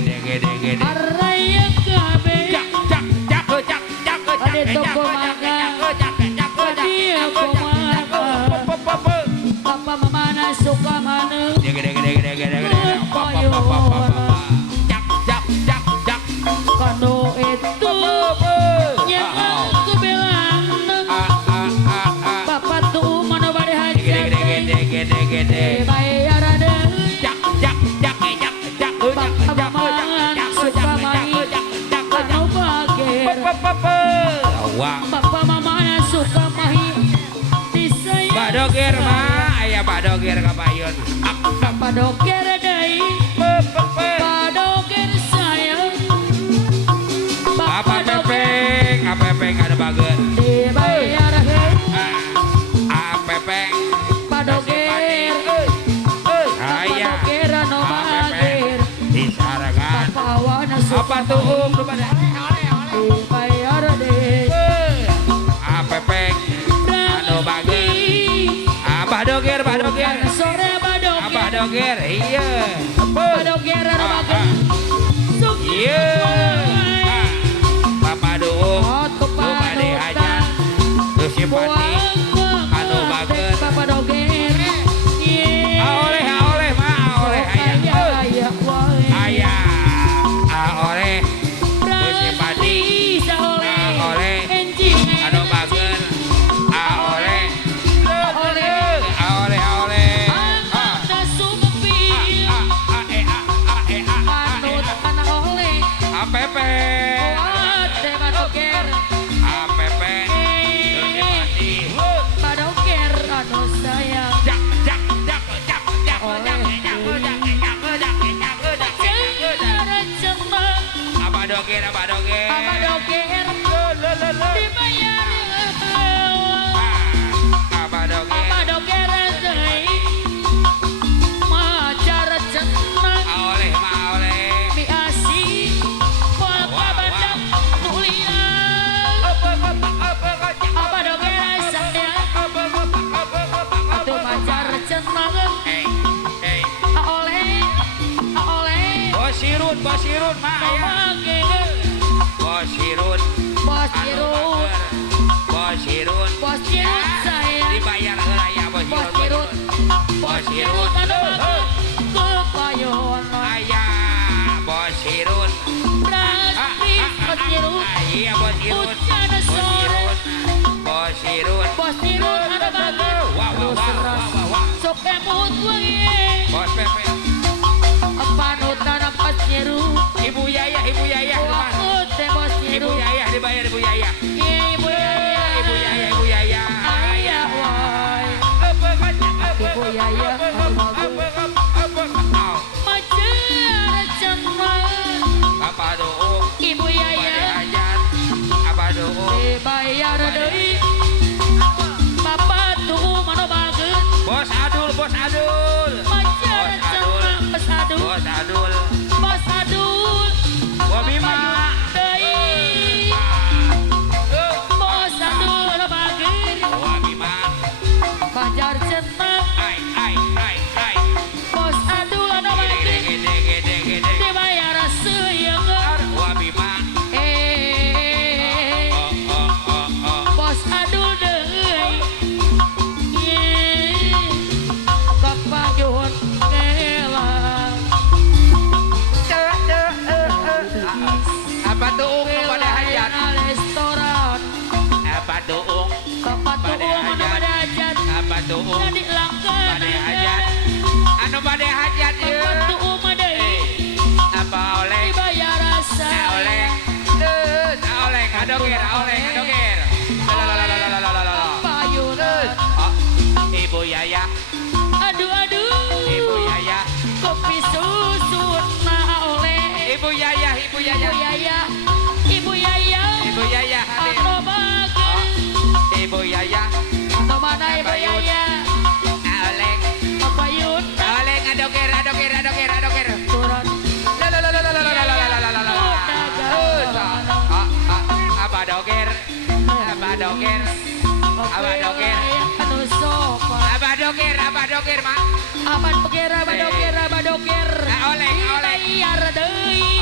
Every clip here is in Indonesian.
gede gede gede. Araya kabe. Jak jak jak jak jak Ade toko maga. Dia komaga. Papa mama na suka mana. Gede gede gede gede gede. Jak jak jak jak. Kano itu yang aku bilang. Papa tuh mana bade hajat. Gede gede gede gede. Bayar ada. Jak jak jak jak jak. Papa mama suka main. Kano bager. Awang. Papa mama suka main. Disayang. Badoger mah, ayah badoger kapayun. Papa doger dai. Padoger sayang. Apa pepeng ada bager. Dibayar hei. Pepeng. Padoger. Ayah. Padoger no bager. Disarangan. Papawana Apa suka tuh main. lu pada? Dibayar deh. Pepeng. Anu bager. Badoger badoger. Sore badoger. Badoger iya. Badoger no bager. Iya. Papa doong. Otu Bade aja. Lu simpati. Anu bager. Papa doger. Oleh mah oleh ayah. Ayah. Oleh. Lu simpati. Oleh. Anu bager. Oleh. Oleh. Pepe. Pepe. Lu simpati. Jak jak jak jak jak Apa doger. Apa doger. Oleh mah oleh. Bos Sirun mah ya. Bos Sirun. Bos Sirun. saya Dibayar heula ya Bos Sirun. Bos Sirun. Aya Bos Sirun. Iya Bos Sirun. Bos Sirun. Wah. Bos Pepe. Ibu Yaya. Ibu Yaya dibayar Ibu Yaya. Ibu Yaya. Apa doong? Ibu Yaya Hajat. Apa doong? dibayar deui. Papa tuh mana bageut. Bos Adul. Pacar sama Bos Adul. Bos Adul. Bima. Deui. Bos Adul bageut. Bima. Pacar centang. Ai. Bos Adul bageut. Gede. Dibayar seuyeung. Bima. Bos Adul deui. Bapak John kelang. Apa doong pada hajat? Restoran. Apa doong? Bapak tuh mana pada hajat. Apa doong? Jadi langgan. Pada hajat. Anu pada hajat Bapak ya. tuh mana deui. Apa oleh? Dibayar rasa. Oleh. Adoger. Payunan. Ibu Yaya. Aduh. Ibu Yaya. Kopi susu na oleh. Ibu Yaya. Ibu Yaya. Hadir. Ano bagus. Ibu Yaya. Ano mana Ibu Yaya. Oleh. Payun. Oleh adoger. Turun. Apa doger? Anu sopan. Apa doger, Mak? Apa doger. Oleh. Bayar deui.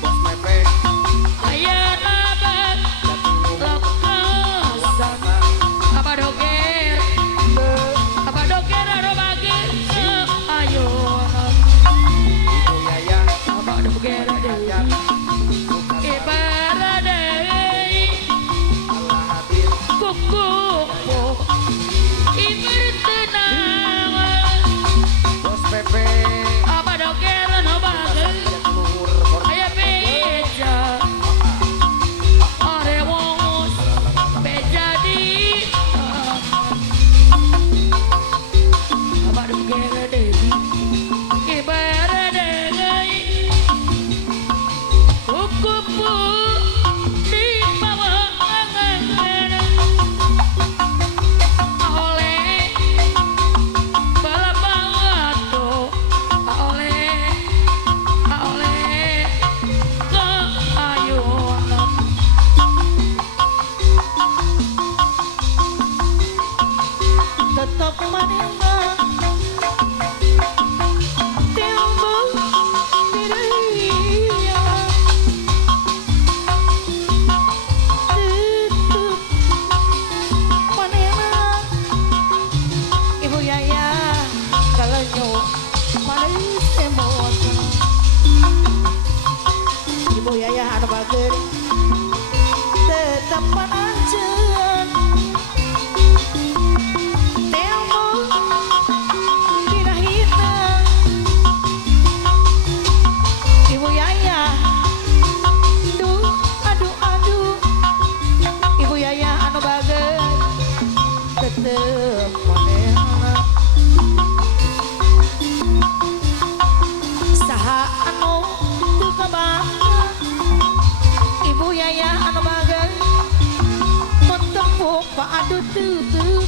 Bos Pepe Ayah abad lekasan apa doger aro bagir ayo Ibu Yaya apa doger Ayat ibarat deui Allah hadir kuku ibarat tenang Bos Pepe apa doger aro bagir Luhur aya beja arewos beja di apa doger deui ibarat deui kuku di bawah angan oleh balapatu oleh ke ayunan tetap manehna timbul di dunia tutup manehna Ibu Yaya kalenyo manis emot Ibu Yaya anu bageur tetep pananceun tembok dina hiteng Ibu Yaya aduh Ibu Yaya anu bageur tetep manehna saha anu teu kabangga Ibu Yaya anu bageur mun tepuk pa adu tutup